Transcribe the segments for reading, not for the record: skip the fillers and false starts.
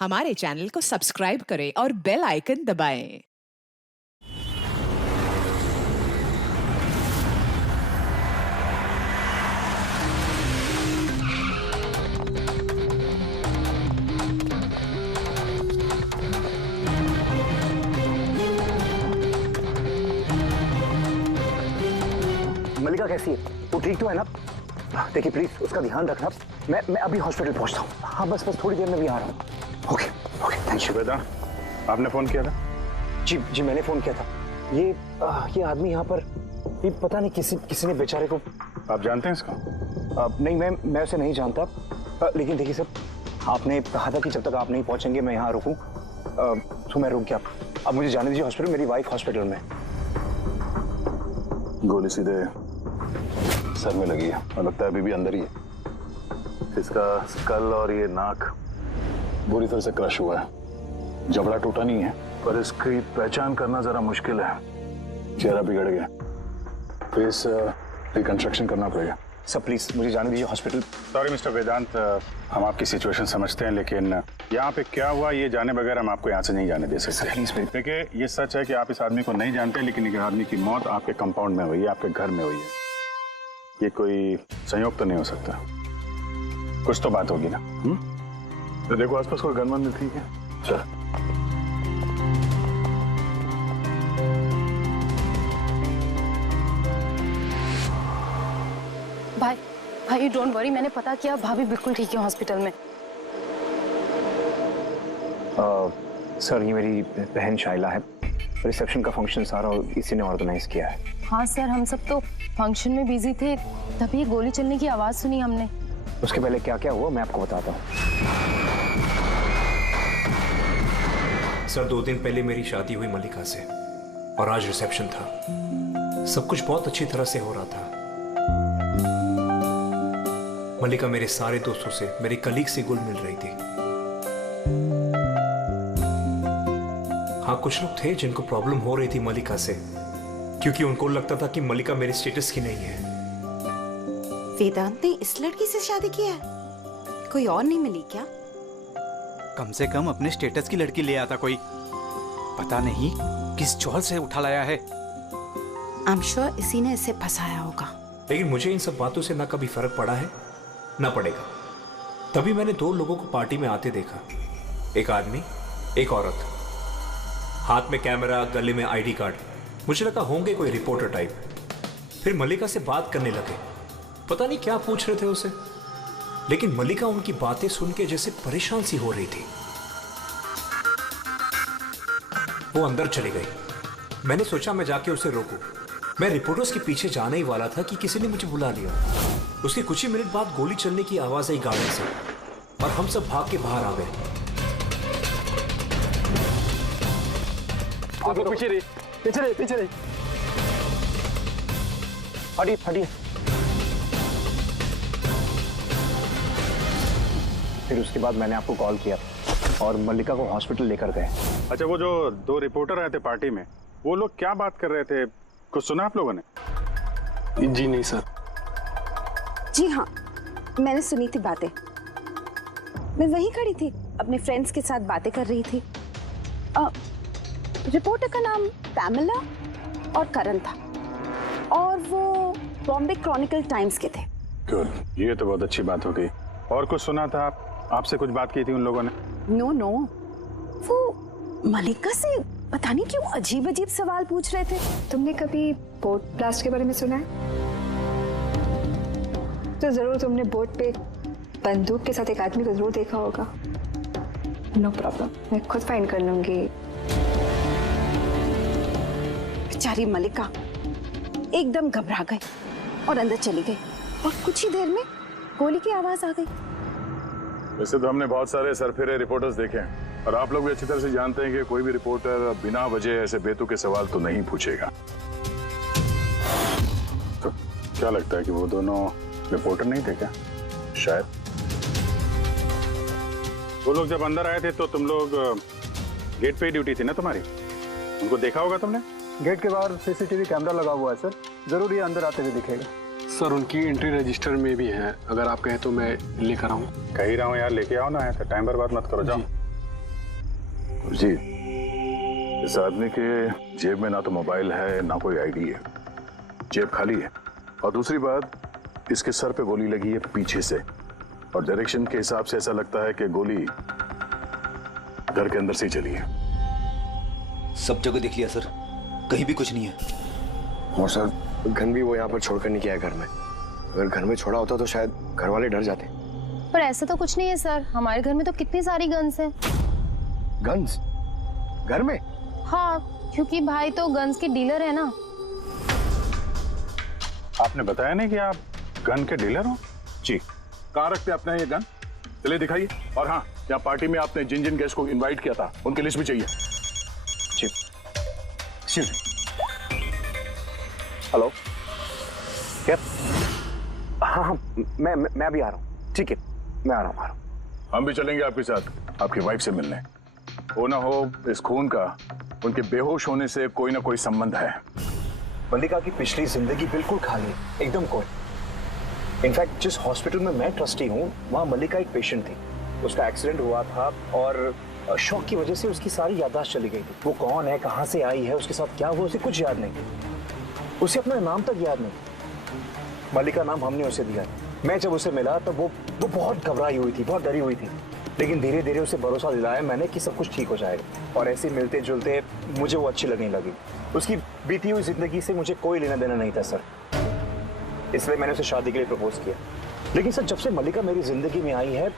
हमारे चैनल को सब्सक्राइब करें और बेल आइकन दबाएं। मलिका कैसी है? वो ठीक तो है ना? देखिए प्लीज उसका ध्यान रखना। मैं अभी हॉस्पिटल पहुंचता हूँ। हाँ बस थोड़ी देर में भी आ रहा हूँ। Okay okay thank you. बेटा आपने फोन किया था? जी मैंने फोन किया था। ये आदमी यहाँ पर ये पता नहीं किसी ने बेचारे को। आप जानते हैं इसको? नहीं मैं उसे नहीं जानता। लेकिन देखिए सर, आपने कहा था कि जब तक आप नहीं पहुंचेंगे मैं यहाँ रुकूं। तो मैं रुक गया। अब मुझे जाने दीजिए हॉस्पिटल। मेरी वाइफ हॉस्पिटल में। गोली सीधे सर में लगी है और लगता है अभी भी अंदर ही है। इसका स्कल और ये नाक बुरी तरह से क्रश हुआ है। जबड़ा टूटा नहीं है पर इसकी पहचान करना जरा मुश्किल है। चेहरा बिगड़ गया। फेस रिकंस्ट्रक्शन करना पड़ेगा। सर प्लीज मुझे जाने दीजिए हॉस्पिटल। सॉरी मिस्टर वेदांत, हम आपकी सिचुएशन समझते हैं लेकिन यहाँ पे क्या हुआ ये जाने बगैर हम आपको यहाँ से नहीं जाने दे सकते। प्लीज देखिए ये सच है कि आप इस आदमी को नहीं जानते, लेकिन एक आदमी की मौत आपके कंपाउंड में हुई है, आपके घर में हुई है। ये कोई संयोग तो नहीं हो सकता। कुछ तो बात होगी ना? तो देखो आसपास कोई गनमन नहीं। ठीक है चल। भाई डोंट वरी, मैंने पता किया, भाभी बिल्कुल ठीक है हॉस्पिटल में। सर ये मेरी बहन शाइला है। रिसेप्शन का फंक्शन सारा इसी ने ऑर्गेनाइज किया है। हाँ सर, हम सब तो फंक्शन में बिजी थे, तभी गोली चलने की आवाज सुनी हमने। उसके पहले क्या क्या हुआ मैं आपको बताता हूँ। सर 2 दिन पहले मेरी शादी हुई मलिका से और आज रिसेप्शन था। सब कुछ बहुत अच्छी तरह से हो रहा था। मलिका मेरे सारे दोस्तों से, मेरे कलीग से घुल मिल रही थी। हाँ कुछ लोग थे जिनको प्रॉब्लम हो रही थी मलिका से, क्योंकि उनको लगता था कि मलिका मेरे स्टेटस की नहीं है। वेदांत ने इस लड़की से शादी किया है? कोई और नहीं मिली क्या? कम से कम अपने स्टेटस की लड़की ले आता कोई। पता नहीं किस चौल से उठा लाया है। आई एम श्योर इसी ने इसे फंसाया होगा। लेकिन मुझे इन सब बातों से ना कभी फर्क पड़ा है ना पड़ेगा। तभी मैंने 2 लोगों को पार्टी में आते देखा, एक आदमी एक औरत, हाथ में कैमरा, गले में आईडी कार्ड। मुझे लगा होंगे कोई रिपोर्टर टाइप। फिर मलिका से बात करने लगे, पता नहीं क्या पूछ रहे थे उसे, लेकिन मलिका उनकी बातें सुन के जैसे परेशान सी हो रही थी। वो अंदर चली गई। मैंने सोचा मैं जाके उसे रोकूं। मैं रिपोर्टर्स के पीछे जाने ही वाला था कि किसी ने मुझे बुला लिया। उसके कुछ ही मिनट बाद गोली चलने की आवाज आई गाड़ी से और हम सब भाग के बाहर आ गए। पीछे रही। हटिए। फिर उसके बाद मैंने आपको कॉल किया और मल्लिका को हॉस्पिटल लेकर गए। अच्छा वो जो 2 रिपोर्टर आए थे पार्टी में, वो लोग क्या बात कर रहे थे? कुछ सुना आप लोगों ने? जी नहीं सर। जी हाँ, मैंने सुनी थी बातें। मैं वहीं खड़ी थी, अपने फ्रेंड्स के साथ बातें कर रही थी। रिपोर्टर का नाम पैमेला और करण था और वो बॉम्बे क्रॉनिकल टाइम्स के थे। गुड, ये तो बहुत अच्छी बात हो गई। और कुछ सुना था? आपसे कुछ बात की थी उन लोगों ने? नो, वो मलिका से पता नहीं क्यों अजीब सवाल पूछ रहे थे। तुमने कभी बोट ब्लास्ट के बारे में सुना है? तो जरूर तुमने बोट पे बंदूक के साथ एक आदमी को जरूर देखा होगा। नो प्रॉब्लम, मैं खुद फाइंड कर लूंगी। बेचारी मलिका एकदम घबरा गई और अंदर चली गई और कुछ ही देर में गोली की आवाज आ गई। वैसे तो हमने बहुत सारे सरफिरे रिपोर्टर्स देखे हैं और आप लोग भी अच्छी तरह से जानते हैं कि कोई भी रिपोर्टर बिना वजह ऐसे बेतुके सवाल तो नहीं पूछेगा। तो क्या लगता है कि वो दोनों रिपोर्टर नहीं थे क्या? शायद। वो लोग जब अंदर आए थे तो तुम लोग गेट पे ही ड्यूटी थी ना तुम्हारी? उनको देखा होगा तुमने? गेट के बाहर सीसीटीवी कैमरा लगा हुआ है सर, जरूर ये अंदर आते हुए दिखेगा। सर उनकी एंट्री रजिस्टर में भी है, अगर आप कहें तो मैं लेकर आऊँ। कह ही रहा हूँ यार, लेके आओ ना, ऐसा टाइम बर्बाद मत करो। जाओ जी, इस आदमी के जेब में ना तो मोबाइल है ना कोई आईडी है, जेब खाली है। और दूसरी बात, इसके सर पे गोली लगी है पीछे से, और डायरेक्शन के हिसाब से ऐसा लगता है कि गोली घर के अंदर से ही चली है। सब जगह देख लिया सर, कहीं भी कुछ नहीं है। और सर गन भी वो यहाँ पर छोड़कर नहीं गया है घर में। अगर घर में छोड़ा होता तो शायद घर वाले डर जाते। पर ऐसा तो कुछ नहीं है सर, हमारे घर में तो कितनी सारी गन्स हैं। गन्स घर में? हाँ, क्योंकि भाई तो गन्स के डीलर है ना। आपने बताया नहीं कि आप गन के डीलर हो? जी। कहाँ रखते अपना ये गन? चलिए दिखाइए। और हाँ, यहाँ पार्टी में आपने जिन जिन गेस्ट को इनवाइट किया था उनकी लिस्ट भी चाहिए। जी। हेलो, क्या? हाँ हाँ, मैं अभी आ रहा हूँ। ठीक है, मैं आ रहा हूँ। हम भी चलेंगे आपके साथ, आपकी वाइफ से मिलने। हो ना हो इस खून का उनके बेहोश होने से कोई ना कोई संबंध है। मल्लिका की पिछली जिंदगी बिल्कुल खाली, एकदम कोई। इनफैक्ट जिस हॉस्पिटल में मैं ट्रस्टी हूँ, वहाँ मल्लिका एक पेशेंट थी। उसका एक्सीडेंट हुआ था और शॉक की वजह से उसकी सारी याददाश्त चली गई थी। वो कौन है, कहाँ से आई है, उसके साथ क्या हुआ, उसे कुछ याद नहीं। उसे अपना नाम तक याद नहीं। मल्लिका नाम हमने उसे दिया। मैं जब उसे मिला तब वो बहुत घबराई हुई थी, बहुत डरी हुई थी। लेकिन धीरे धीरे उसे भरोसा दिलाया मैंने कि सब कुछ ठीक हो जाएगा। और ऐसे मिलते जुलते मुझे वो अच्छी लगने लगी। उसकी बीती हुई जिंदगी से मुझे कोई लेना देना नहीं था सर, इसलिए मैंने उसे शादी के लिए प्रपोज किया। लेकिन सर, जब से मल्लिका मेरी जिंदगी में आई है,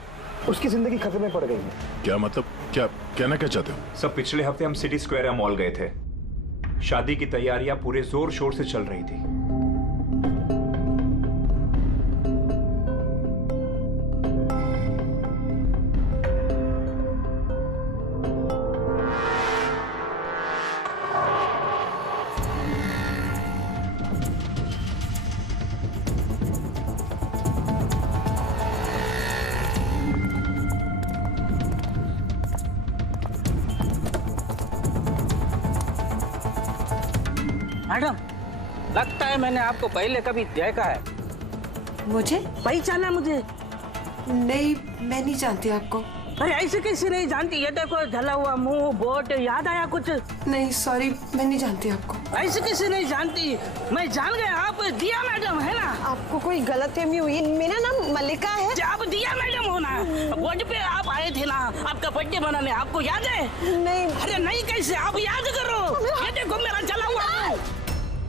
उसकी जिंदगी खतरे में पड़ गई है। क्या मतलब, क्या कहना क्या चाहते हो? सब पिछले हफ्ते हम सिटी स्क्वायर या मॉल गए थे। शादी की तैयारियां पूरे जोर शोर से चल रही थी। मैडम, लगता है मैंने आपको पहले कभी देखा है। मुझे पहचाना मुझे? नहीं, मैं नहीं जानती आपको। अरे ऐसे कैसे नहीं जानती? ये देखो, जला हुआ मुंह, बोट, याद आया कुछ? नहीं सॉरी, मैं नहीं जानती आपको। ऐसे कैसे नहीं जानती? मैं जान गया, आप दिया मैडम है ना? आपको कोई गलतफहमी हुई, मेरा नाम मल्लिका है। आप दिया मैडम हो ना? बोर्ड पे आप आए थे ना आपका बर्थडे मनाने, आपको याद है? नहीं। अरे नहीं कैसे, आप याद करो। ये देखो मेरा जला हुआ मुंह।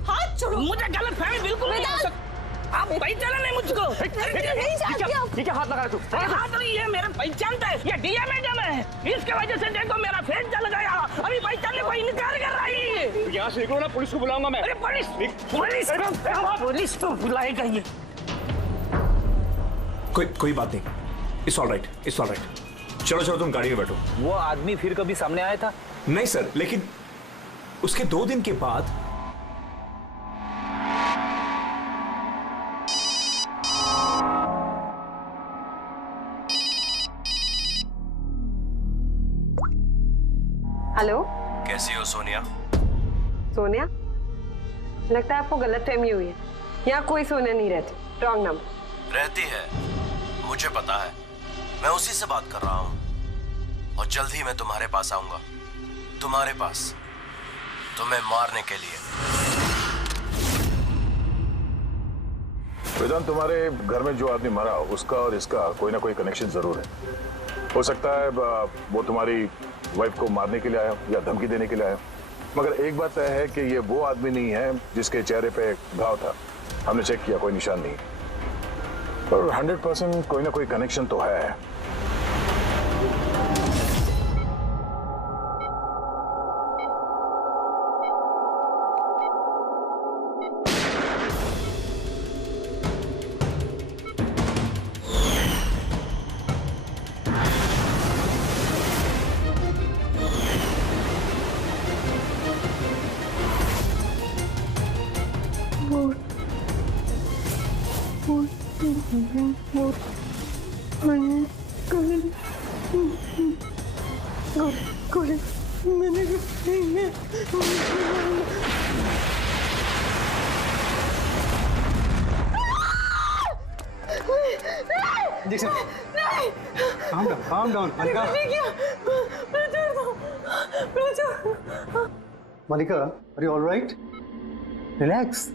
हाथ छोड़ो। मुझे गलतफहमी बिल्कुल नहीं हो सकती। आप पहचाना नहीं मुझको? नहीं जानती आप। ठीक है, हाथ लगा तू। हाथ नहीं है, मेरा पहचानता है। ये दिया मैडम है, इसके वजह से देखो मेरा फेस जल गया। अभी पहचानने को इनकार कर रही है। यहाँ से निकलो ना, पुलिस को बुलाऊंगा मैं। अरे पुलिस तो बुलाएगा ये। कोई बात नहीं, it's all right, it's all right. चलो तुम गाड़ी में बैठो। वो आदमी फिर कभी सामने आया था? नहीं सर, लेकिन उसके 2 दिन के बाद हेलो, कैसी हो सोनिया? सोनिया? लगता है आपको गलतफहमी हुई है। यहाँ कोई सोनिया नहीं रहती, रॉन्ग नंबर। रहती है, मुझे पता है। मैं उसी से बात कर रहा हूँ और जल्द ही मैं तुम्हारे पास आऊंगा, तुम्हारे पास, तुम्हें मारने के लिए। वेदांत, तुम्हारे घर में जो आदमी मरा उसका और इसका कोई ना कोई कनेक्शन जरूर है। हो सकता है वो तुम्हारी वाइफ को मारने के लिए आया या धमकी देने के लिए आया, मगर एक बात तय है कि ये वो आदमी नहीं है जिसके चेहरे पे घाव था। हमने चेक किया, कोई निशान नहीं, पर 100% कोई ना कोई कनेक्शन तो है। Calm down, calm down. Malika, are you all right? Relax,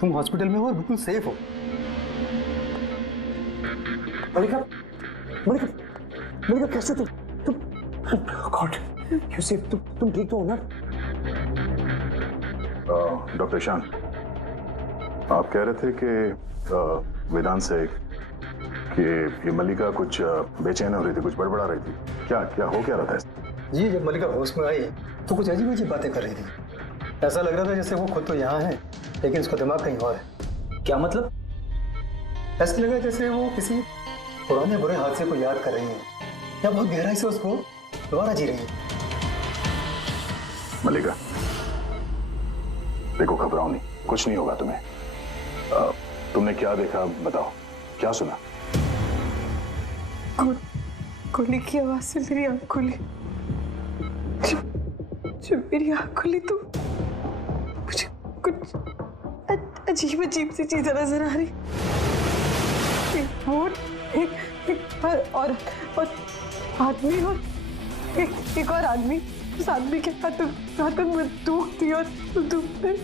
तुम हॉस्पिटल में हो और बिल्कुल सेफ हो। मलिका, मलिका, मलिका कैसे तुम गॉड, यू सेफ, तुम ठीक तो हो ना? डॉक्टर ईशान, आप कह रहे थे कि वेदांत से कि ये मल्लिका कुछ बेचैन हो रही थी, कुछ बड़बड़ा रही थी, क्या क्या हो क्या रहा था? जी, जब मलिका होश में आई तो कुछ अजीब अजीब बातें कर रही थी। ऐसा लग रहा था जैसे वो खुद तो यहाँ है लेकिन उसका दिमाग कहीं और है। क्या मतलब? ऐसा लगा जैसे वो किसी पुराने बुरे हादसे को याद कर रही है या बहुत गहराई से उसको दोबारा जी रही है। मल्लिका, देखो घबराओ नहीं, कुछ नहीं होगा तुम्हें। तुमने क्या देखा बताओ, क्या सुना? गोली की आवाज से मेरी आंख खुली। जब मेरी आंख खुली तो मुझे कुछ अजीब अजीब सी चीजें नजर आ रही। एक बोट, एक और आदमी और एक और आदमी। उस आदमी के हाथ में बंदूक थी और बंदूक में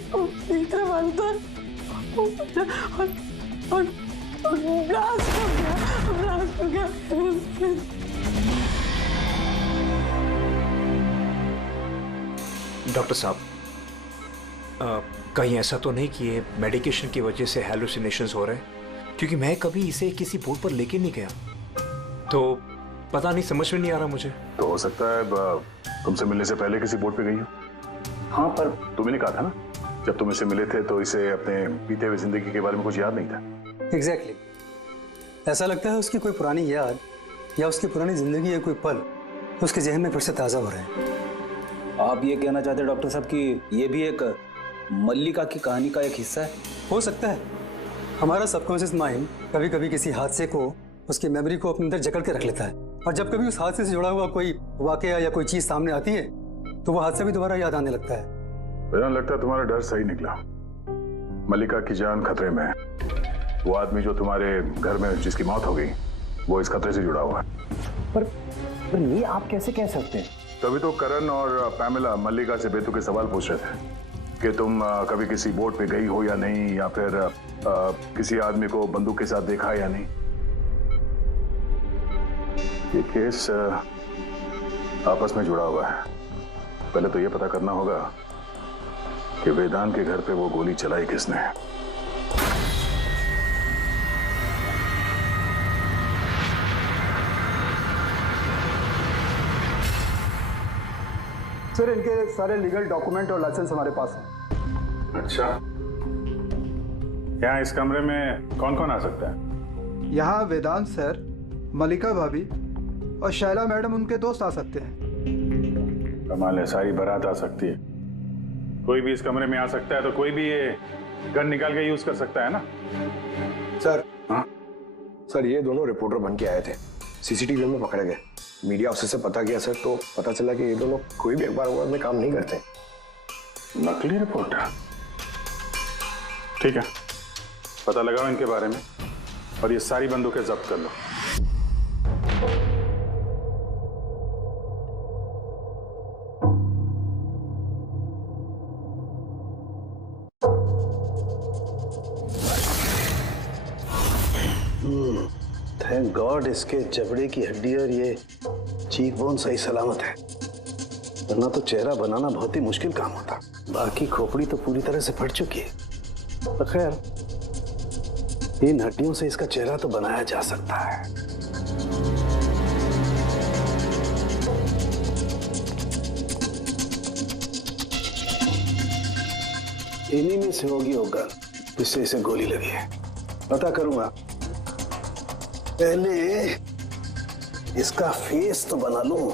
तरफ अंदर और ब्लास्ट हो गया। डॉक्टर साहब, कहीं ऐसा तो नहीं कि ये मेडिकेशन की वजह से हैलुसिनेशंस हो रहे हैं? क्योंकि मैं कभी इसे किसी बोर्ड पर लेके नहीं गया, तो पता नहीं, समझ में नहीं आ रहा मुझे। तो हो सकता है तुमसे मिलने से पहले किसी बोर्ड पे गई हो। हाँ, पर तुमने कहा था ना जब तुम इसे मिले थे तो इसे अपने बीते हुए जिंदगी के बारे में कुछ याद नहीं था। एग्जैक्टली, ऐसा लगता है उसकी कोई पुरानी याद या उसकी पुरानी जिंदगी या कोई पल उसके जहन में फिर से ताज़ा हो रहे हैं। आप ये कहना चाहते हैं डॉक्टर साहब कि ये भी एक मल्लिका की कहानी का एक हिस्सा है? हो सकता है। हमारा सबकॉन्शियस माइंड कभी कभी किसी हादसे को, उसकी मेमोरी को अपने अंदर जकड़ के रख लेता है, और जब कभी उस हादसे से जुड़ा हुआ कोई वाकया या कोई चीज सामने आती है तो वो हादसा भी दोबारा याद आने लगता है। मुझे लगता है तुम्हारा डर सही निकला। मल्लिका की जान खतरे में है। वो आदमी जो तुम्हारे घर में जिसकी मौत हो गई वो इस खतरे से जुड़ा हुआ है। पर ये आप कैसे कह सकते हैं? तभी तो करण और पैमिला मल्लिका से बेतुके सवाल पूछ रहे थे कि तुम कभी किसी बोट पे गई हो या नहीं, या फिर किसी आदमी को बंदूक के साथ देखा या नहीं। ये केस आपस में जुड़ा हुआ है। पहले तो ये पता करना होगा कि वेदांत के घर पे वो गोली चलाई किसने। सर, इनके सारे लीगल डॉक्यूमेंट और लाइसेंस हमारे पास हैं। अच्छा, यहाँ इस कमरे में कौन कौन आ सकता है? यहाँ वेदांत सर, मल्लिका भाभी और शैला मैडम उनके दोस्त आ सकते हैं। कमाल है, सारी बारात आ सकती है। कोई भी इस कमरे में आ सकता है, तो कोई भी ये गन निकाल के यूज कर सकता है ना? सर, हाँ सर, ये दोनों रिपोर्टर बन के आए थे, सीसीटीवी में पकड़े गए। मीडिया ऑफिसर से पता किया सर, तो पता चला कि ये दोनों कोई भी अखबार में काम नहीं करते। नकली रिपोर्टर? ठीक है, पता लगाओ इनके बारे में और ये सारी बंदूकें जब्त कर लो। थैंक गॉड इसके जबड़े की हड्डी और ये चीक बोन सही सलामत है, वरना तो चेहरा बनाना बहुत ही मुश्किल काम होता। बाकी खोपड़ी तो पूरी तरह से फट चुकी है, पर खैर इन हड्डियों से इसका चेहरा तो बनाया जा सकता है। इन्हीं में से होगी वो गन जिससे इसे गोली लगी है। पता करूंगा, पहले इसका फेस तो बना लूं।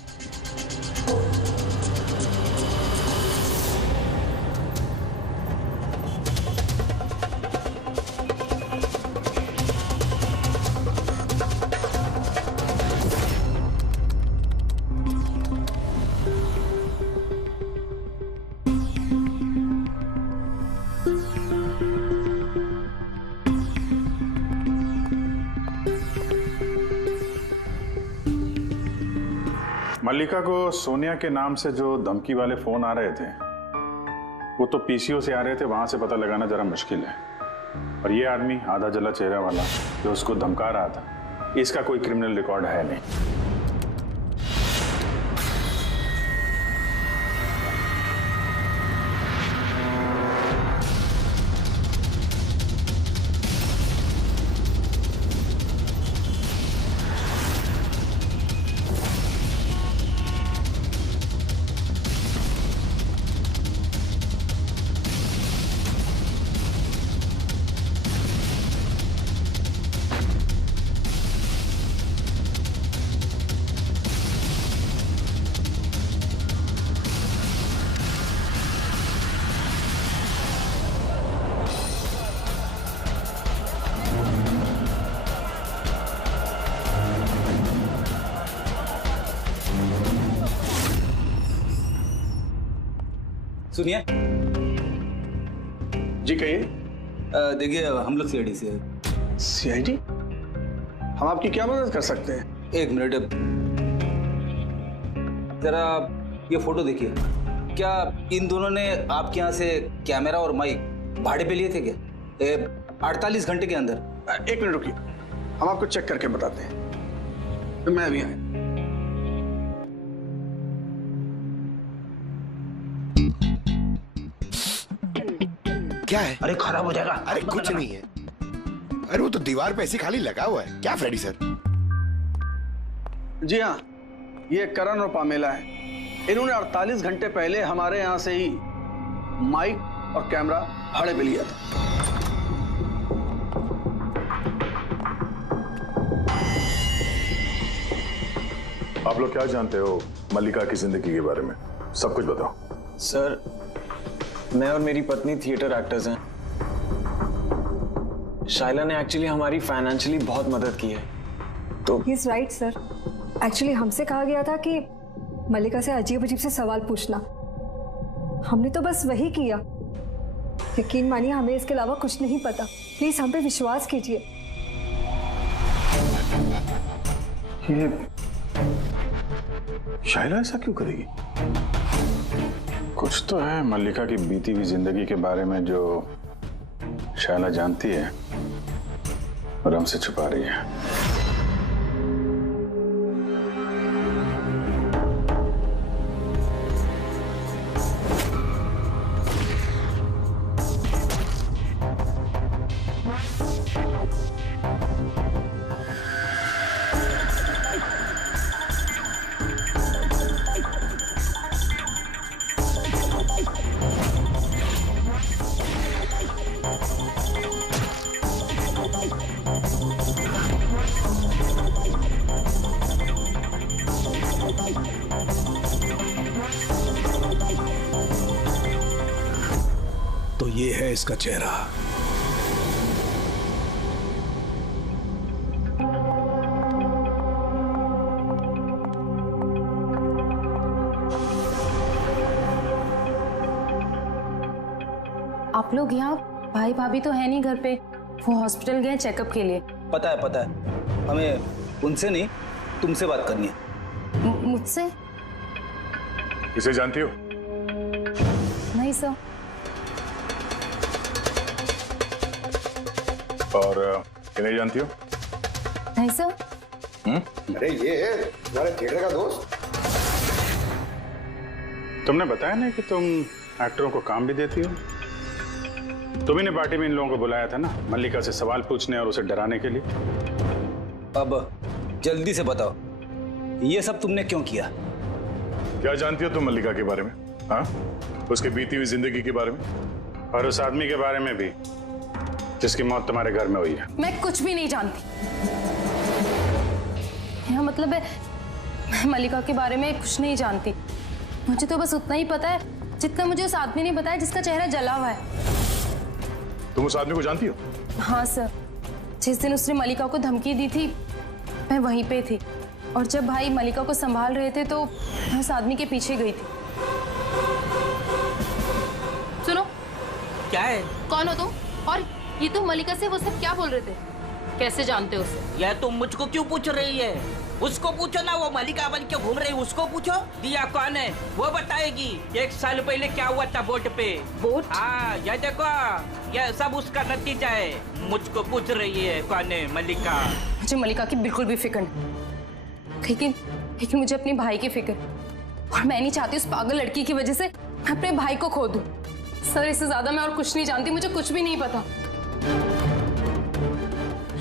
मल्लिका को सोनिया के नाम से जो धमकी वाले फोन आ रहे थे वो तो पीसीओ से आ रहे थे, वहां से पता लगाना जरा मुश्किल है। और ये आदमी आधा जला चेहरा वाला जो उसको धमका रहा था, इसका कोई क्रिमिनल रिकॉर्ड है नहीं। सुनिए जी, कहिए। देखिए हम लोग सीआईडी से हैं। सीआईडी? हम आपकी क्या मदद कर सकते हैं? एक मिनट, जरा ये फोटो देखिए। क्या इन दोनों ने आपके यहाँ से कैमरा और माइक भाड़े पे लिए थे क्या 48 घंटे के अंदर? एक मिनट रुकिए, हम आपको चेक करके बताते हैं। तो मैं अभी आया। क्या है? अरे खराब हो जाएगा। अरे कुछ नहीं है। अरे वो तो दीवार पे ऐसे खाली लगा हुआ है। क्या फ्रेडी सर? जी हाँ, ये करण और पामेला है। इन्होंने 48 घंटे पहले हमारे यहाँ से ही माइक और कैमरा भाड़े पे लिया था। आप लोग क्या जानते हो मल्लिका की जिंदगी के बारे में? सब कुछ बताओ। सर, मैं और मेरी पत्नी थिएटर एक्टर्स हैं। शाइला ने एक्चुअली हमारी फाइनेंशियली बहुत मदद की है। तो he is right sir. Actually हमसे कहा गया था कि मल्लिका से अजीब अजीब से सवाल पूछना। हमने तो बस वही किया। यकीन मानिए, हमें इसके अलावा कुछ नहीं पता। प्लीज हम पे विश्वास कीजिए। ये शाइला ऐसा क्यों करेगी? कुछ तो है मल्लिका की बीती हुई जिंदगी के बारे में जो शाइला जानती है और हमसे छुपा रही है। तो ये है इसका चेहरा। आप लोग यहाँ, भाई भाभी तो है नहीं घर पे, वो हॉस्पिटल गए चेकअप के लिए। पता है, हमें उनसे नहीं तुमसे बात करनी है। मुझसे? इसे जानती हो? नहीं सर। और इन्हें जानती हो? नहीं सर। अरे ये है तुम्हारे थिएटर का दोस्त। तुमने बताया ना कि तुम एक्टरों को काम भी देती हो। तुम्ही ने पार्टी में इन लोगों को बुलाया था ना, मल्लिका से सवाल पूछने और उसे डराने के लिए। अब जल्दी से बताओ, ये सब तुमने क्यों किया? क्या जानती हो तुम मल्लिका के बारे में? हाँ, उसकी बीती हुई जिंदगी के बारे में और उस आदमी के बारे में भी जिसकी मौत तुम्हारे घर में हुई है। मैं कुछ भी नहीं जानती। यह मतलब है, मैं मल्लिका के बारे में कुछ नहीं जानती। मुझे तो बस उतना ही पता है जितना मुझे उस आदमी ने बताया जिसका चेहरा जला हुआ है। तुम उस आदमी को जानती हो? हाँ सर, जिस दिन उसने मल्लिका को धमकी दी थी मैं वहीं पे थी, और जब भाई मल्लिका को संभाल रहे थे तो मैं उस आदमी के पीछे गई थी। सुनो, क्या है? कौन हो तुम? और ये तुम मल्लिका से वो सब क्या बोल रहे थे? कैसे जानते हो उसे? यह तुम मुझको क्यों पूछ रही है? उसको पूछो ना, वो मलिका बन के घूम रही, उसको पूछो। दिया कौन है वो बताएगी। 1 साल पहले क्या हुआ था बोट पे। बोट? हाँ, ये देखो, ये सब उसका नतीजा है। मुझको पूछ रही है कौन है मलिका। मुझे मलिका की बिल्कुल भी फिक्र नहीं, लेकिन मुझे अपने भाई की फिक्र, और मैं नहीं चाहती उस पागल लड़की की वजह से मैं अपने भाई को खो दूं। सर, इससे ज्यादा मैं और कुछ नहीं जानती, मुझे कुछ भी नहीं पता।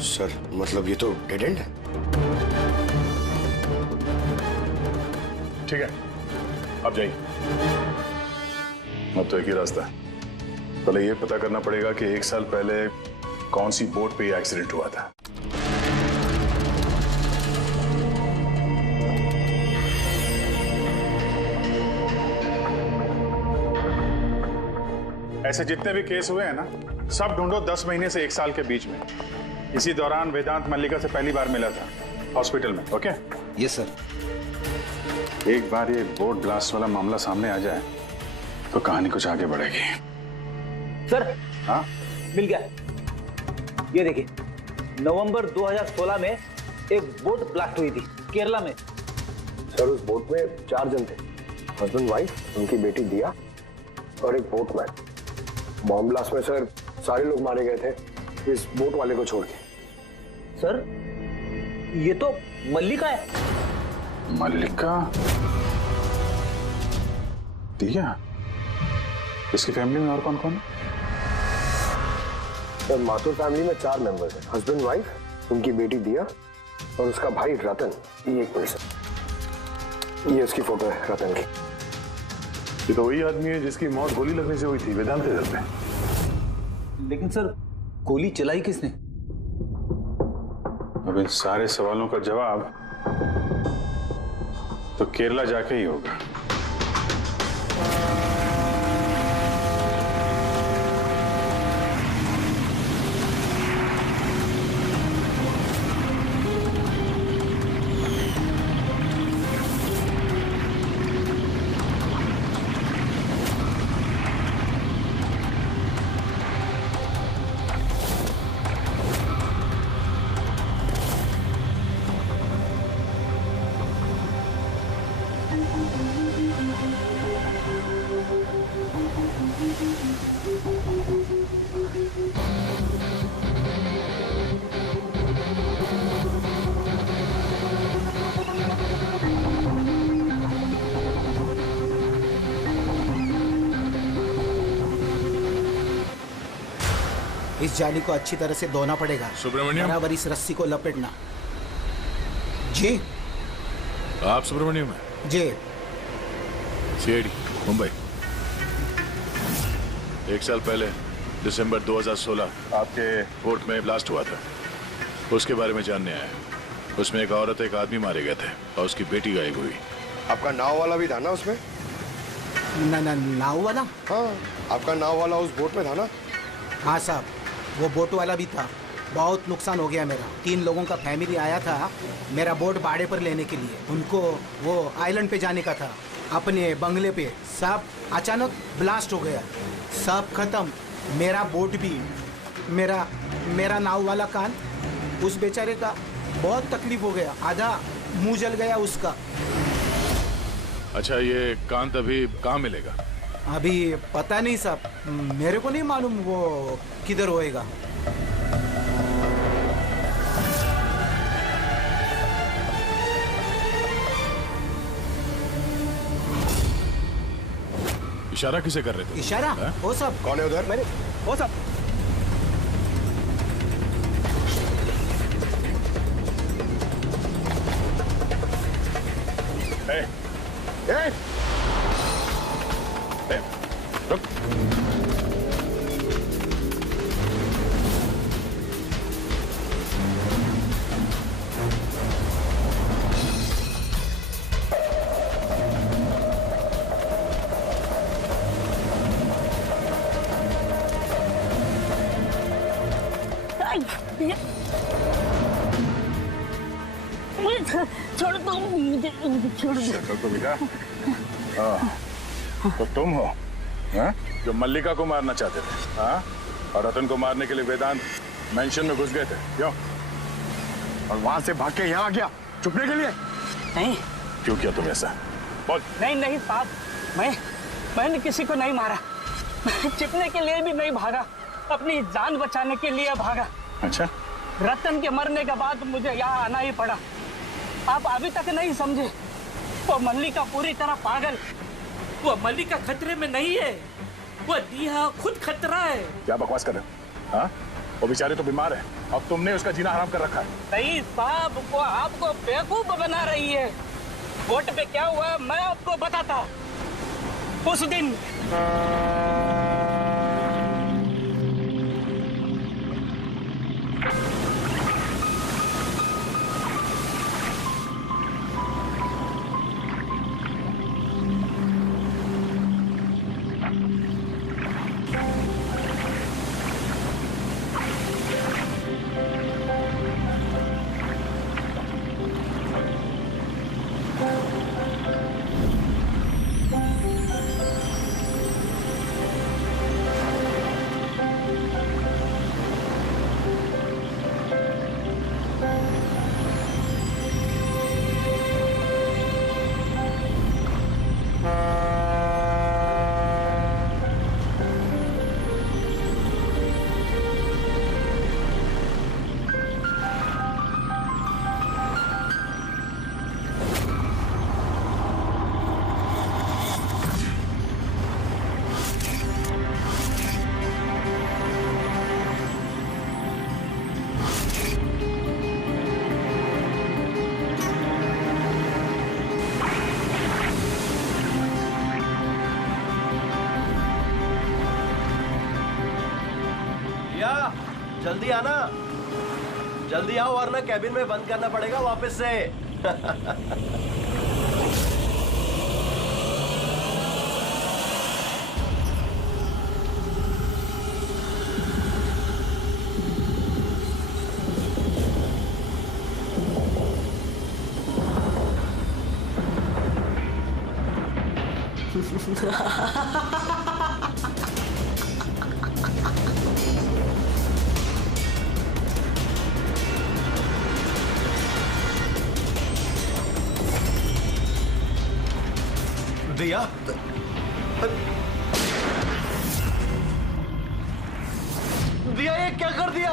सर, मतलब ये तो डेड एंड है। ठीक है, अब जाइए। अब तो एक ही रास्ता है, पहले ये पता करना पड़ेगा कि 1 साल पहले कौन सी बोट पे ये एक्सीडेंट हुआ था। ऐसे जितने भी केस हुए हैं ना, सब ढूंढो 10 महीने से 1 साल के बीच में। इसी दौरान वेदांत मल्लिका से पहली बार मिला था हॉस्पिटल में। ओके? Yes sir. एक बार ये बोट ब्लास्ट वाला मामला सामने आ जाए तो कहानी कुछ आगे बढ़ेगी। सर, हाँ, मिल गया। ये देखिए, नवंबर 2016 में एक बोट ब्लास्ट हुई थी केरला में। सर, उस बोट में 4 जन थे, हस्बैंड वाइफ, उनकी बेटी दिया और एक बोटमैन। बॉम्ब ब्लास्ट में सर सारे लोग मारे गए थे, इस बोट वाले को छोड़ के। सर, ये तो मल्लिका है। मल्लिका? दिया? इसकी फैमिली में और कौन कौन है? सर, माथुर फैमिली में 4 मेंबर्स हैं, हस्बैंड वाइफ, उनकी बेटी दिया और उसका भाई रतन। ये एक पर्सन, ये उसकी फोटो है रतन की। ये तो वही आदमी है जिसकी मौत गोली लगने से हुई थी वेदांत के घर पे। लेकिन सर, गोली चलाई किसने? अब इन सारे सवालों का जवाब तो केरला जाके ही होगा। इस जाली को अच्छी तरह से धोना पड़ेगा। सुब्रमण्यम, बराबर इस रस्सी को लपेटना। जी? आप सुब्रमण्यम हैं? जी। सीआईडी मुंबई। 1 साल पहले दिसंबर 2016 आपके बोट में ब्लास्ट हुआ था, उसके बारे में जानने आए। उसमें एक औरत, एक आदमी मारे गए थे और उसकी बेटी गायब हुई। आपका नाव वाला भी था ना उसमें? नाव वाला? हाँ, आपका नाव वाला उस बोट में था ना? हाँ साहब, वो बोट वाला भी था। बहुत नुकसान हो गया मेरा। 3 लोगों का फैमिली आया था मेरा बोट भाड़े पर लेने के लिए। उनको वो आइलैंड पे जाने का था, अपने बंगले पे। सब अचानक ब्लास्ट हो गया, सब खत्म। मेरा बोट भी, मेरा नाव वाला कान, उस बेचारे का बहुत तकलीफ हो गया। आधा मुंह जल गया उसका। अच्छा, ये कांत अभी कहाँ मिलेगा? अभी पता नहीं साहब, मेरे को नहीं मालूम वो किधर होएगा। इशारा किसे कर रहे थे? इशारा? वो सब कौन है उधर? मैंने वो सब रुक। छोड़ दो मुझे, छोड़ दो। तो बेटा, तो तुम हो हाँ? जो मल्लिका को मारना चाहते थे हाँ? और रतन को मारने के लिए वेदांत मेंशन में घुस गए थे, क्यों? और वहां से भाग के यहाँ आ गया। चुपने के लिए? नहीं। क्यों किया तुम ऐसा? बोल। नहीं नहीं साहब, मैंने किसी को नहीं मारा। मैं छिपने के लिए भी नहीं भागा, अपनी जान बचाने के लिए भागा। अच्छा। रतन के मरने के बाद मुझे यहाँ आना ही पड़ा। आप अभी तक नहीं समझे, वो मल्लिका पूरी तरह पागल। वो मल्लिका खतरे में नहीं है, वो दिया खुद खतरा है। क्या बकवास कर रहे हो? हाँ? वो बेचारे तो बीमार है, अब तुमने उसका जीना हराम कर रखा है। नहीं साहब, वो आपको बेवकूफ बना रही है। बोट पे क्या हुआ मैं आपको बताता। उस दिन जल्दी आना, जल्दी आओ वरना कैबिन में बंद करना पड़ेगा वापस से। दिया, दिया ये क्या कर दिया?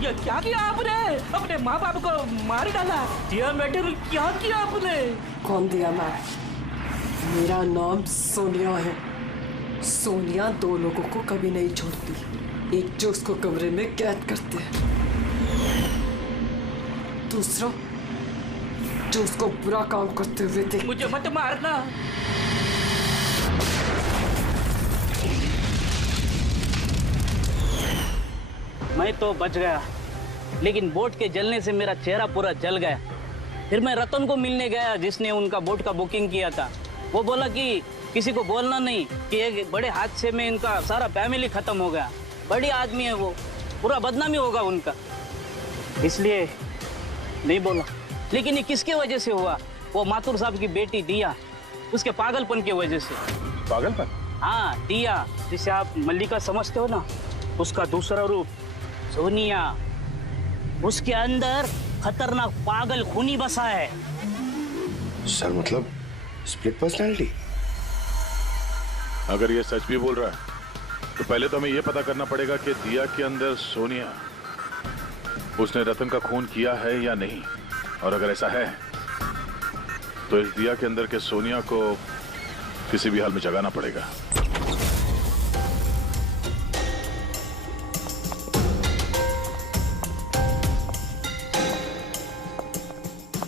ये क्या किया आपने? अपने माँ बाप को मार डाला। दिया मैटर, क्या किया आपने? कौन दिया? मैं, मेरा नाम सोनिया है। सोनिया दो लोगों को कभी नहीं छोड़ती। एक जो उसको कमरे में कैद करते हैं, दूसरा जो उसको बुरा काम करते हुए देखते। मुझे मत मारना। मैं तो बच गया, लेकिन बोट के जलने से मेरा चेहरा पूरा जल गया। फिर मैं रतन को मिलने गया जिसने उनका बोट का बुकिंग किया था। वो बोला कि किसी को बोलना नहीं कि एक बड़े हादसे में इनका सारा फैमिली खत्म हो गया। बड़ी आदमी है वो, पूरा बदनामी होगा उनका, इसलिए नहीं बोला। लेकिन ये किसके वजह से हुआ? वो माथुर साहब की बेटी दिया, उसके पागलपन की वजह से। पागलपन? हाँ, दिया जिसे आप मल्लिका समझते हो ना, उसका दूसरा रूप सोनिया। उसके अंदर खतरनाक पागल खूनी बसा है। सर मतलब स्प्लिट पर्सनालिटी? अगर ये सच भी बोल रहा है तो पहले तो हमें यह पता करना पड़ेगा कि दिया के अंदर सोनिया, उसने रतन का खून किया है या नहीं। और अगर ऐसा है तो इस दिया के अंदर के सोनिया को किसी भी हाल में जगाना पड़ेगा।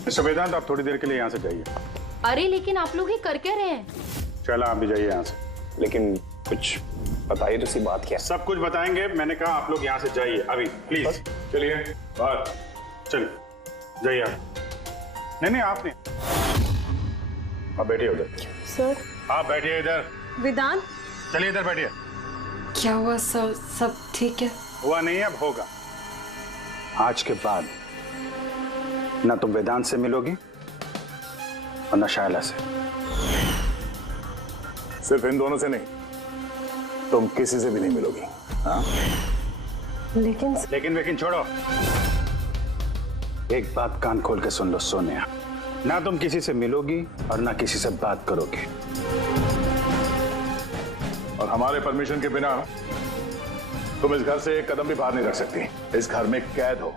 मिस्टर वेदांत, आप थोड़ी देर के लिए यहाँ से जाइए। अरे लेकिन आप लोग ये कर क्या रहे हैं? चला, आप भी जाइए यहाँ से। लेकिन कुछ बताइए तो सी बात क्या? सब कुछ बताएंगे, मैंने कहा आप लोग यहाँ से जाइए अभी प्लीज। चलिए बाहर, चलिए जाइए आप। नहीं आप नहीं, आप बैठिए उधर। सर। आप बैठिए इधर। वेदांत, चलिए इधर बैठिए। क्या हुआ? सब ठीक है? हुआ नहीं, अब होगा। आज के बाद ना तुम वेदांत से मिलोगी और ना शायला से। सिर्फ इन दोनों से नहीं, तुम किसी से भी नहीं मिलोगी। हाँ? लेकिन छोड़ो। एक बात कान खोल के सुन लो सोनिया, ना तुम किसी से मिलोगी और ना किसी से बात करोगी, और हमारे परमिशन के बिना तुम इस घर से एक कदम भी बाहर नहीं रख सकती। इस घर में कैद हो।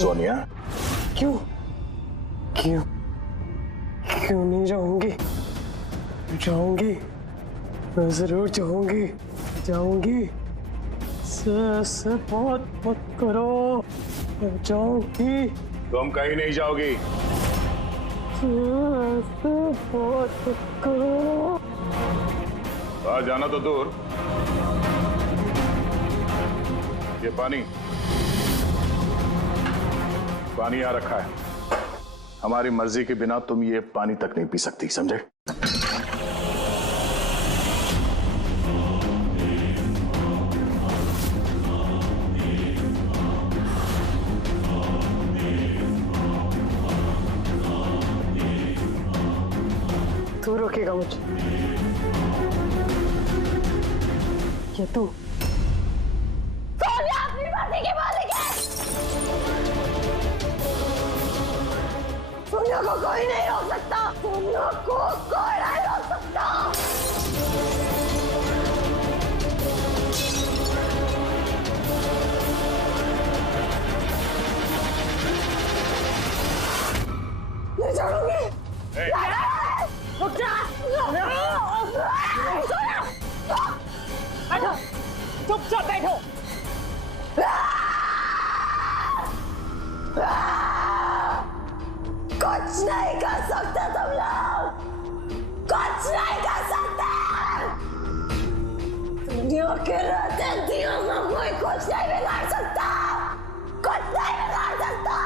सोनिया। क्यों क्यों क्यों नहीं जाऊंगी? जाऊंगी, मैं जरूर जाऊंगी, जाऊंगी। से बहुत मत करो, मैं जाऊंगी। तुम कहीं नहीं जाओगी। बहुत मत करो। बाहर जाना तो दूर, ये पानी यहाँ रखा है। हमारी मर्जी के बिना तुम ये पानी तक नहीं पी सकती, समझे? तू रोकेगा मुझे? ये तू? सोनिया अपनी मर्जी की मालिक है। सोनिया को कोई नहीं रोक सकता। सोनिया को कोई नहीं रोक सकता। नहीं छोड़ूंगी। रुक जा। बैठो, चुपचाप बैठो। कुछ नहीं कर सकते तुम लोग, कुछ नहीं कर सकते। दुनिया के रहते दियों को कोई कुछ नहीं बिगाड़ सकता, कुछ नहीं बिगाड़ सकता।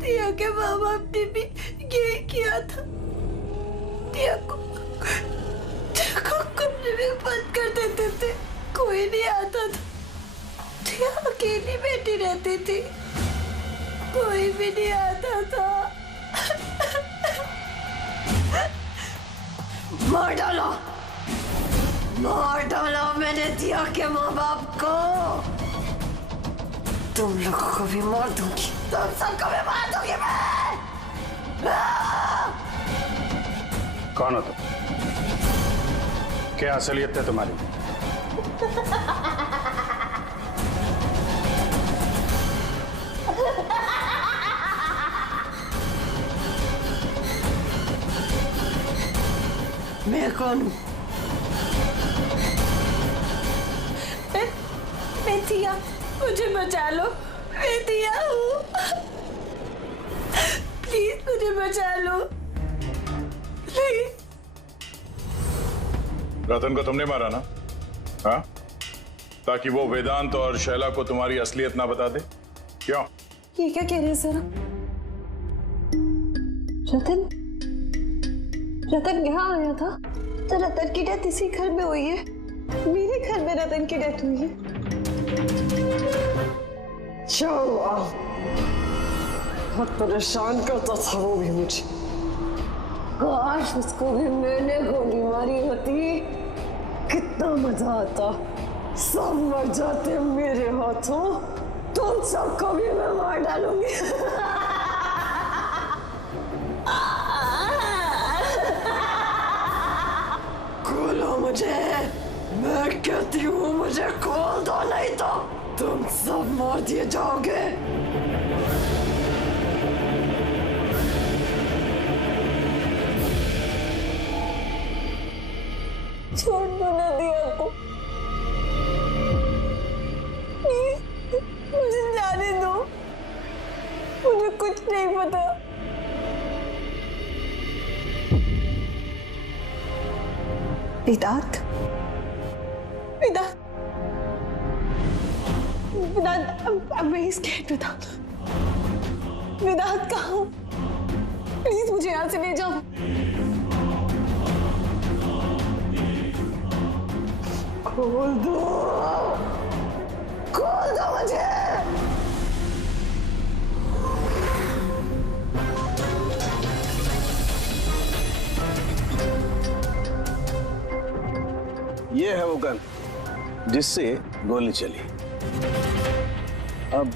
दिया के माँ बाप ने भी यही किया था। दिया को कमरे में बंद कर देते थे, कोई नहीं आता था। दिया अकेली बैठी रहती थी, कोई भी नहीं आता था। मार डालो, मार डालो मैंने दिया के माँ बाप को। तुम लोगों को भी मार दूंगी, तुम सबको भी मार दूंगी मैं। कौन हो तुम? क्या असलियत है तुम्हारी? मैं कौन हूँ? मैं दिया, मुझे बचा लो। मैं दिया हूँ, प्लीज मुझे बचा लो, प्लीज। रतन को तुमने मारा ना? हाँ? ताकि वो वेदांत और शैला को तुम्हारी असलियत ना बता दे? क्यों? ये क्या कह रहे हैं सर? रतन रतन यहाँ आया था? तो रतन की डेथ इसी घर में हुई है, मेरे घर में रतन की डेथ हुई है। बहुत परेशान करता था वो भी मुझे। काश उसको भी मैंने गोली मारी होती, कितना मजा आता। सब मर जाते मेरे हाथों, तुम सबको भी मैं मार डालूंगी। खोलो मुझे, मैं कहती हूँ मुझे खोल दो, नहीं तो तुम सब मार दिए जाओगे। छोड़ दो ना दिया को, मुझे जाने दो, मुझे कुछ नहीं पता। वेदांत, वेदांत, वेदांत, I'm very scared वेदांत। वेदांत कहाँ? प्लीज मुझे यहाँ से ले जाओ। खोल दो, छोड़ दो मुझे। ये है वो गन जिससे गोली चली। अब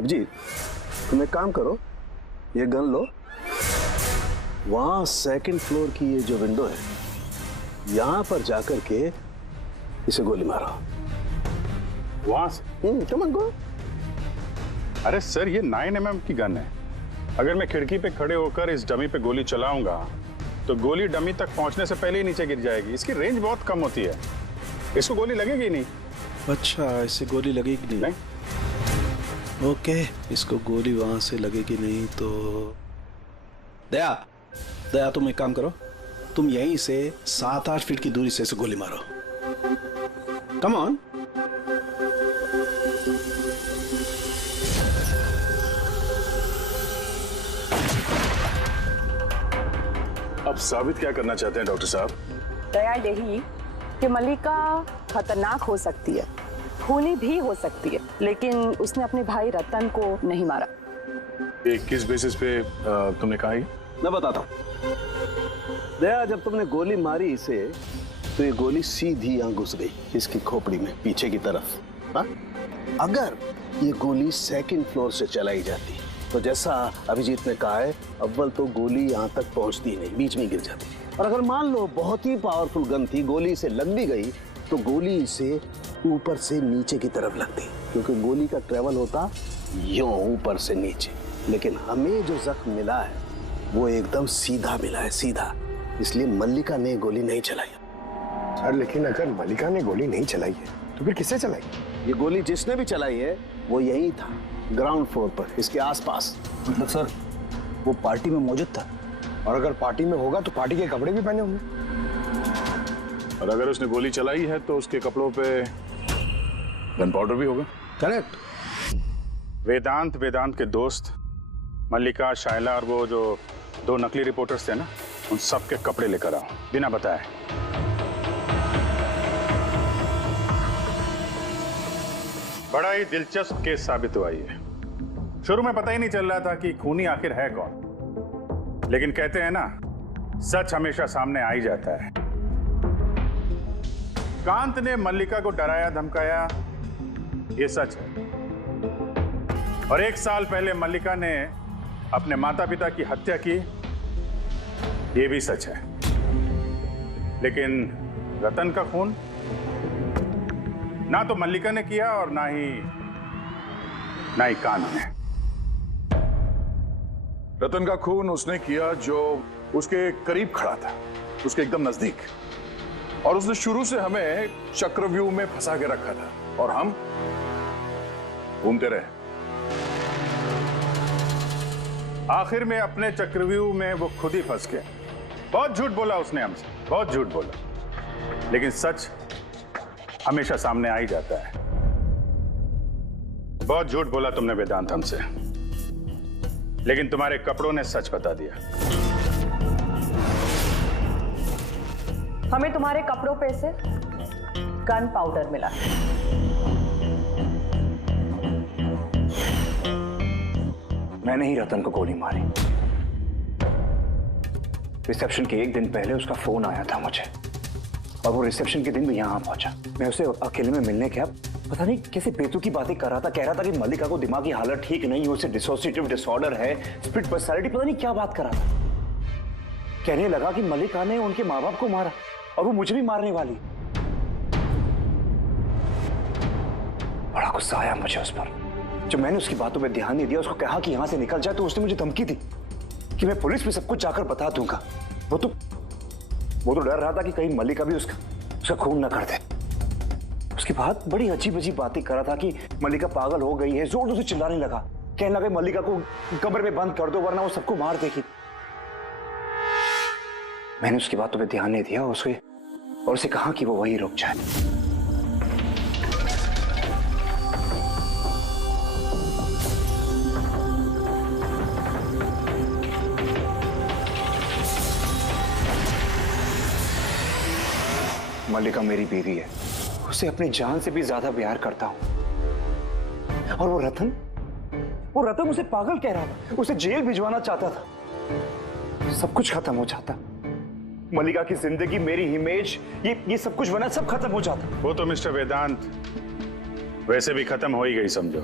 जी तुम एक काम करो, ये गन लो, वहां सेकंड फ्लोर की ये जो विंडो है यहां पर जाकर के इसे गोली मारो। वहां से? Come on go. अरे सर ये 9mm की गन है। अगर मैं खिड़की पे खड़े होकर इस डमी पे गोली चलाऊंगा तो गोली डमी तक पहुंचने से पहले ही नीचे गिर जाएगी। इसकी रेंज बहुत कम होती है, इसको गोली लगेगी नहीं। अच्छा, इससे गोली लगेगी नहीं? ओके, इसको गोली वहां से लगेगी नहीं तो दया, दया तुम एक काम करो, तुम यहीं से 7-8 फीट की दूरी से इसे गोली मारो। Come on. अब साबित क्या करना चाहते हैं डॉक्टर साहब? दया यही कि मल्लिका खतरनाक हो सकती है, खूनी भी हो सकती है, लेकिन उसने अपने भाई रतन को नहीं मारा। किस बेसिस पे तुमने कहा? मैं बताता हूँ। दया, जब तुमने गोली मारी इसे तो ये गोली सीधी यहां घुस गई इसकी खोपड़ी में पीछे की तरफ। हा? अगर ये गोली सेकंड फ्लोर से चलाई जाती तो जैसा अभिजीत ने कहा है, अव्वल तो गोली यहां तक पहुंचती नहीं, बीच में गिर जाती। और अगर मान लो बहुत ही पावरफुल गन थी, गोली से लग भी गई तो गोली इसे ऊपर से नीचे की तरफ लगती, क्योंकि गोली का ट्रेवल होता यूं ऊपर से नीचे। लेकिन हमें जो जख्म मिला है वो एकदम सीधा मिला है, सीधा। इसलिए मल्लिका ने गोली नहीं चलाई। सर लेकिन अगर मल्लिका ने गोली नहीं चलाई है तो फिर किसने चलाई? ये गोली जिसने भी चलाई है वो यही था, ग्राउंड फ्लोर पर, इसके आसपास। मतलब सर वो पार्टी में मौजूद था? और अगर पार्टी में होगा तो पार्टी के कपड़े भी पहने होंगे। और अगर उसने गोली चलाई है तो उसके कपड़ों पे गन पाउडर भी होगा। करेक्ट। वेदांत के दोस्त मल्लिका, शायला और वो जो 2 नकली रिपोर्टर्स थे ना, उन सब के कपड़े लेकर आओ बिना बताए। बड़ा ही दिलचस्प केस साबित हुआ ये। शुरू में पता ही नहीं चल रहा था कि खूनी आखिर है कौन, लेकिन कहते हैं ना, सच हमेशा सामने आ ही जाता है। कांत ने मल्लिका को डराया धमकाया, ये सच है। और 1 साल पहले मल्लिका ने अपने माता पिता की हत्या की, ये भी सच है। लेकिन रतन का खून ना तो मल्लिका ने किया और ना ही कांत ने। रतन का खून उसने किया जो उसके करीब खड़ा था, उसके एकदम नजदीक, और उसने शुरू से हमें चक्रव्यूह में फंसा के रखा था और हम घूमते रहे। आखिर में अपने चक्रव्यूह में वो खुद ही फंस गया। बहुत झूठ बोला उसने हमसे, बहुत झूठ बोला, लेकिन सच हमेशा सामने आ ही जाता है। बहुत झूठ बोला तुमने वेदांत हमसे, लेकिन तुम्हारे कपड़ों ने सच बता दिया। हमें तुम्हारे कपड़ों पे से गन पाउडर मिला। मैंने ही रतन को गोली मारी। रिसेप्शन के 1 दिन पहले उसका फोन आया था मुझे, और वो रिसेप्शन के दिन भी यहाँ पहुंचा। मैं उसे अकेले में मिलने गया, पता नहीं कैसे बेतुकी बातें कर रहा था। कह रहा था कि मल्लिका को दिमागी हालत ठीक नहीं है, उसे डिसोसिएटिव डिसऑर्डर है, स्प्लिट पर्सनालिटी, पता नहीं क्या बात कर रहा था। कहने लगा कि मल्लिका ने उनके माँ बाप को मारा और वो मुझे भी मारने वाली। बड़ा गुस्सा आया मुझे उस पर। जब मैंने उसकी बातों पे ध्यान नहीं दिया, उसको कहा कि यहां से निकल जाए, तो उसने मुझे धमकी दी कि मैं पुलिस में सब कुछ जाकर बता दूंगा। वो तो डर रहा था कि कहीं मल्लिका भी उसका खून न कर दे। उसके बाद बड़ी अजीब अजीब बातें कर रहा था कि मल्लिका पागल हो गई है, जोर से चिल्लाने लगा, कहने लगा मल्लिका को कमरे में बंद कर दो वरना वो सबको मार देगी। मैंने उसकी बातों पे ध्यान नहीं दिया और उसे कहा कि वो वहीं रुक जाए। मल्लिका मेरी बीवी है, उसे अपनी जान से भी ज्यादा प्यार करता हूं। और वो रतन उसे पागल कह रहा था, उसे जेल भिजवाना चाहता था। सब कुछ खत्म हो जाता, मल्लिका की जिंदगी, मेरी इमेज, ये सब कुछ बना, सब खत्म हो जाता। वो तो मिस्टर वेदांत वैसे भी खत्म हो ही गई समझो।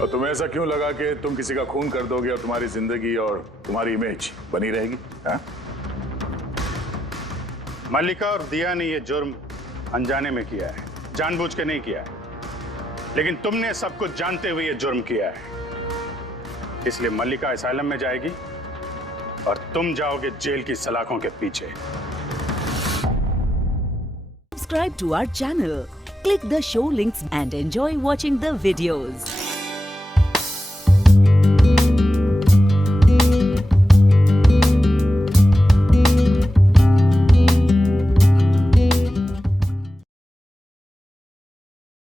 और तुम्हें ऐसा क्यों लगा कि तुम किसी का खून कर दोगे और तुम्हारी जिंदगी और तुम्हारी इमेज बनी रहेगी? हा? मल्लिका और दिया ने ये जुर्म अनजाने में किया है, जानबूझ के नहीं किया है। लेकिन तुमने सब कुछ जानते हुए ये जुर्म किया है। इसलिए मल्लिका असाइलम में जाएगी और तुम जाओगे जेल की सलाखों के पीछे। Subscribe to our channel, click the show links and enjoy watching the videos.